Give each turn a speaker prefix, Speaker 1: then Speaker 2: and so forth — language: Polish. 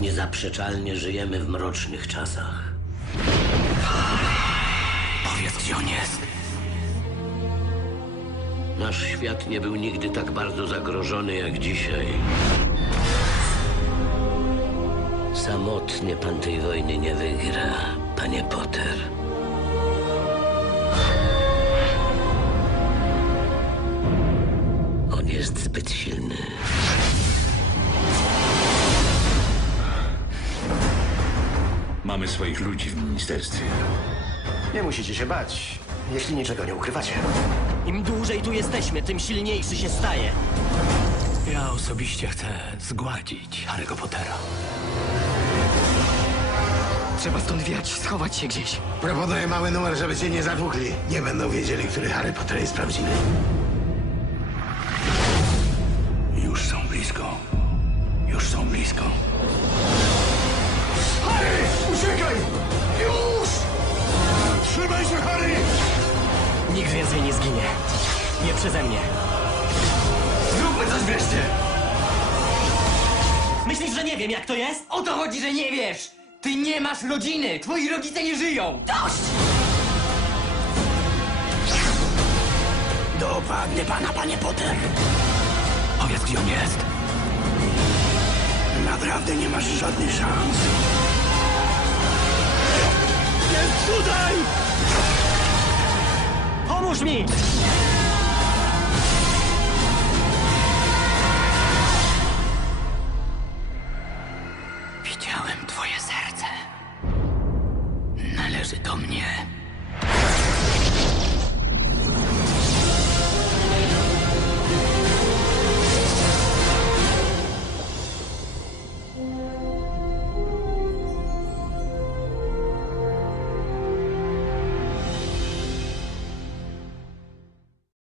Speaker 1: Niezaprzeczalnie żyjemy w mrocznych czasach.
Speaker 2: Powiedz, gdzie on jest.
Speaker 1: Nasz świat nie był nigdy tak bardzo zagrożony jak dzisiaj. Samotnie pan tej wojny nie wygra, panie Potter.
Speaker 3: Mamy swoich ludzi w ministerstwie.
Speaker 4: Nie musicie się bać, jeśli niczego nie ukrywacie.
Speaker 5: Im dłużej tu jesteśmy, tym silniejszy się staje.
Speaker 2: Ja osobiście chcę zgładzić Harry'ego Pottera.
Speaker 5: Trzeba stąd wiać, schować się gdzieś.
Speaker 6: Proponuję mały numer, żeby cię nie zatłukli. Nie będą wiedzieli, który Harry Potter jest prawdziwy.
Speaker 3: Już są blisko. Już są blisko.
Speaker 5: Nikt więcej nie zginie. Nie przeze mnie.
Speaker 2: Zróbmy coś wreszcie!
Speaker 5: Myślisz, że nie wiem, jak to jest?
Speaker 7: O to chodzi, że nie wiesz! Ty nie masz rodziny! Twoi rodzice nie żyją! Dość!
Speaker 2: Dopadnę pana, panie Potter. Powiedz, gdzie on jest.
Speaker 6: Naprawdę nie masz żadnych szans.
Speaker 5: Pomóż mi!
Speaker 2: Widziałem twoje serce. Należy do mnie.